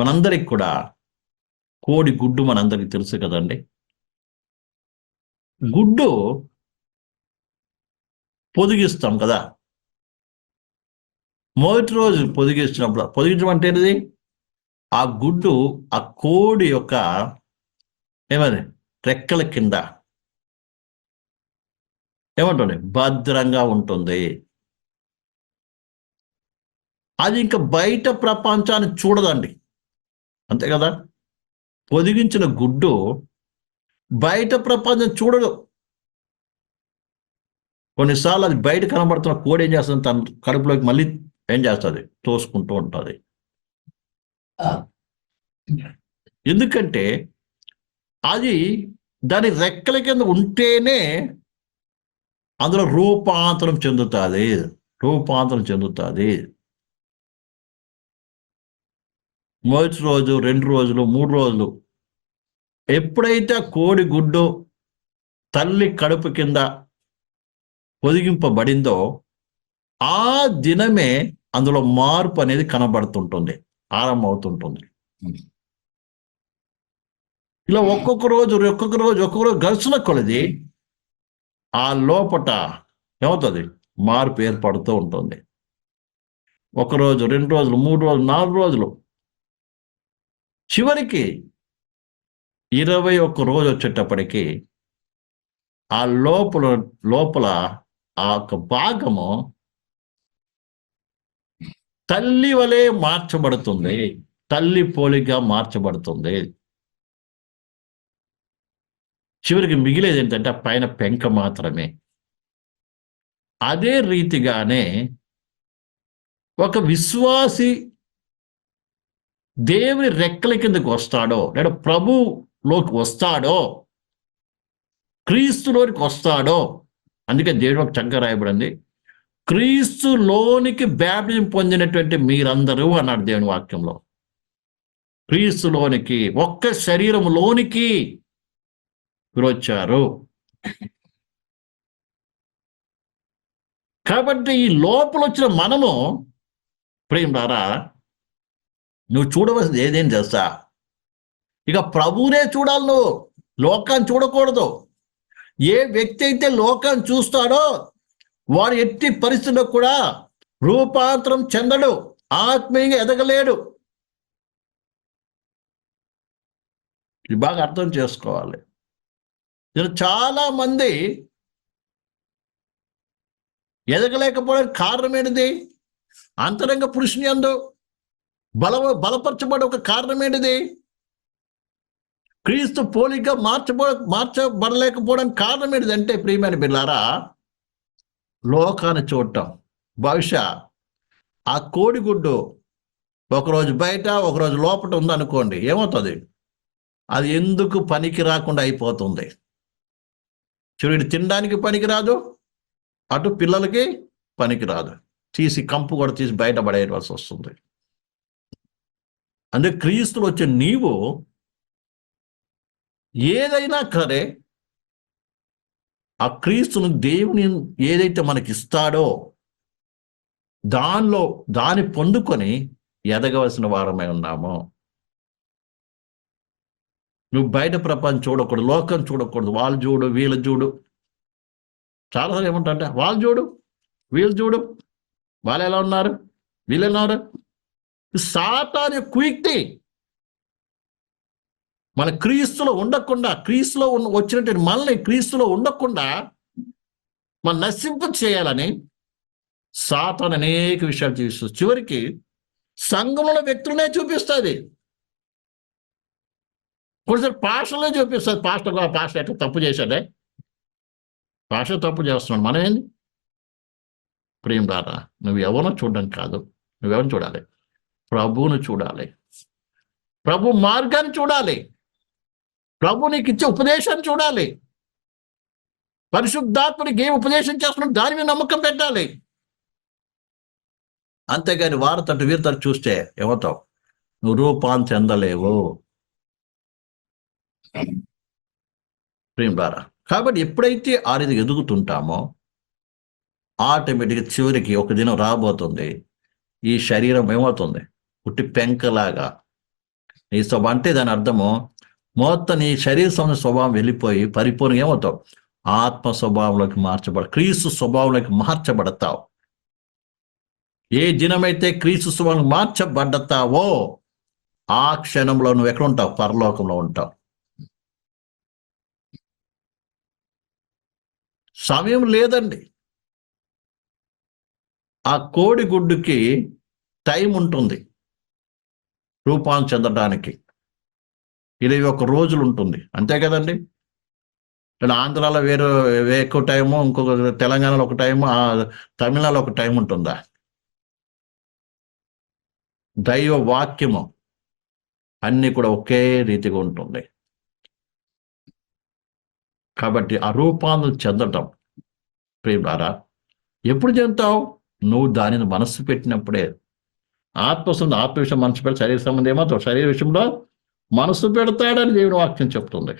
మనందరికి కూడా కోడి గుడ్డు మనందరికి తెలుసు కదండి? గుడ్డు పొదిగిస్తాం కదా? మొదటి రోజు పొదిగిస్తున్నప్పుడు పొదిగించడం అంటే ఏంటిది? ఆ గుడ్డు ఆ కోడి యొక్క ఏమది? రెక్కల కింద ఏమంటుంది? భద్రంగా ఉంటుంది. అది ఇంకా బయట ప్రపంచాన్ని చూడదండి. అంతే కదా? పొదిగించిన గుడ్డు బయట ప్రపంచం చూడదు. కొన్నిసార్లు అది బయట కనబడుతున్న కోడి ఏం చేస్తుంది? తన కడుపులోకి మళ్ళీ ఏం చేస్తుంది? తోసుకుంటూ ఉంటుంది. ఎందుకంటే అది దాని రెక్కల కింద ఉంటేనే అందులో రూపాంతరం చెందుతుంది. రూపాంతరం చెందుతుంది. మొదటి రోజు రెండు రోజులు మూడు రోజులు. ఎప్పుడైతే కోడి గుడ్డు తల్లి కడుపు కింద పొదిగింపబడిందో ఆ దినమే అందులో మార్పు అనేది కనబడుతుంటుంది ఆరంభమవుతుంటుంది. ఇలా ఒక్కొక్క రోజు ఒక్కొక్క రోజు ఒక్కొక్క రోజు గడిచిన కొలది ఆ లోపట ఏమవుతుంది? మార్పు ఏర్పడుతూ ఉంటుంది. ఒక రోజు రెండు రోజులు మూడు రోజులు నాలుగు రోజులు. చివరికి ఇరవై ఒక్క రోజు వచ్చేటప్పటికి ఆ లోపల లోపల ఆ యొక్క భాగము తల్లి వలె మార్చబడుతుంది. తల్లి పోలిగా మార్చబడుతుంది. చివరికి మిగిలేది ఏంటంటే పైన పెంక మాత్రమే. అదే రీతిగానే ఒక విశ్వాసి దేవుని రెక్కల కిందకి వస్తాడో లేదా ప్రభులోకి వస్తాడో క్రీస్తులోనికి వస్తాడో అందుకే దేవుడు ఒక చక్కగా రాయబడింది. క్రీస్తులోనికి బ్యాప్టిజం పొందినటువంటి మీరందరూ అన్నాడు దేవుని వాక్యంలో. క్రీస్తులోనికి ఒక్క శరీరంలోనికి మీరు వచ్చారు కాబట్టి ఈ లోపల వచ్చిన మనము ప్రేమరా నువ్వు చూడవలసింది ఏదేం తెలుసా? ఇక ప్రభువునే చూడాలి నువ్వు. లోకాన్ని చూడకూడదు. ఏ వ్యక్తి అయితే లోకాన్ని చూస్తాడో వాడు ఎట్టి పరిస్థితుల్లో కూడా రూపాంతరం చెందడు. ఆత్మీయంగా ఎదగలేడు. ఇది బాగా అర్థం చేసుకోవాలి. ఇది చాలా మంది ఎదగలేకపోవడానికి కారణం ఏంటిది? అంతరంగ పురుషుని అందు బల బలపరచబడే ఒక కారణం ఏంటిది? క్రీస్తు పోలిక మార్చబో మార్చబడలేకపోవడానికి కారణం ఏంటిదంటే ప్రియమైన బిల్లారా లోకాన్ని చూడటం. బహుశా ఆ కోడిగుడ్డు ఒకరోజు బయట ఒకరోజు లోపల ఉందనుకోండి ఏమవుతుంది? అది ఎందుకు పనికి రాకుండా అయిపోతుంది? చూడు తినడానికి పనికిరాదు అటు పిల్లలకి పనికిరాదు తీసి కంపు కూడా తీసి బయట పడేయవలసి వస్తుంది. అంటే క్రీస్తులు వచ్చే నీవు ఏదైనా సరే ఆ క్రీస్తును దేవుని ఏదైతే మనకి ఇస్తాడో దానిలో దాన్ని పొందుకొని ఎదగవలసిన వారమై ఉన్నాము. నువ్వు బయట ప్రపంచం చూడకూడదు లోకం చూడకూడదు వాళ్ళు చూడు వీళ్ళు చూడు. చాలాసార్లు ఏమంటారంటే వాళ్ళు చూడు వీళ్ళు చూడు వాళ్ళు ఎలా ఉన్నారు వీళ్ళు ఎలా ఉన్నారు? సాతాని కుయిక్తి. మన క్రీస్తులో ఉండకుండా క్రీస్తులో ఉన్న వచ్చినటువంటి మనల్ని క్రీస్తులో ఉండకుండా మన నశింపు చేయాలని సాతాన్ అనేక విషయాలు చూపిస్తుంది. చివరికి సంఘంలో వ్యక్తులనే చూపిస్తుంది. కొన్నిసారి పాస్టర్లే చూపిస్తుంది. పాస్టర్ పాష ఎట్లా తప్పు చేశాడే? పాష తప్పు చేస్తున్నాడు. మనం ఏంది ప్రేమ రారా నువ్వు ఎవరినో చూడడం కాదు. నువ్వెవరిని చూడాలి? ప్రభువును చూడాలి. ప్రభు మార్గాన్ని చూడాలి. ప్రభు నీకు ఇచ్చే ఉపదేశాన్ని చూడాలి. పరిశుద్ధాత్మనికి ఏం ఉపదేశం చేస్తున్నాడు దాని మీద నమ్మకం పెట్టాలి. అంతేగాని వారు తట్టు చూస్తే ఏమవుతావు? నువ్వు రూపాన్ని చెందలేవు. ప్రేమ ద్వారా కాబట్టి ఎప్పుడైతే ఆ రీతి ఎదుగుతుంటామో ఆటోమేటిక్గా చివరికి ఒక దినం రాబోతుంది. ఈ శరీరం ఏమవుతుంది? పుట్టి పెంకలాగా. నీ స్వభావం అంటే దాని అర్థము మొత్తం నీ శరీర స్వభావం వెళ్ళిపోయి పరిపూర్ణంగా ఏమవుతావు? ఆత్మ స్వభావంలోకి మార్చబడ క్రీస్తు స్వభావంలోకి మార్చబడతావు. ఏ దినమైతే క్రీస్తు స్వభావం మార్చబడతావో ఆ క్షణంలో నువ్వు ఎక్కడ ఉంటావు పరలోకంలో ఉంటావు. సమయం లేదండి. ఆ కోడి గుడ్డుకి టైం ఉంటుంది. రూపాన్ని చెందడానికి ఇది ఒక రోజులు ఉంటుంది. అంతే కదండి? ఇక్కడ ఆంధ్రాలో వేరే ఎక్కువ టైము ఇంకొక తెలంగాణలో ఒక టైము తమిళనాడులో ఒక టైం ఉంటుందా? దైవ వాక్యము అన్నీ కూడా ఒకే రీతిగా ఉంటుంది. కాబట్టి ఆ రూపాన్ని చెందటం ప్రియులారా ఎప్పుడు చెందుతావు? నువ్వు దానిని మనస్సు పెట్టినప్పుడే. ఆత్మ ఆత్మసం ఆత్మ విషయం మనసు పెడితే శరీర సంబంధం ఏమవుతావు శరీర విషయంలో మనసు పెడతాడని దేవుని వాక్యం చెప్తుంది.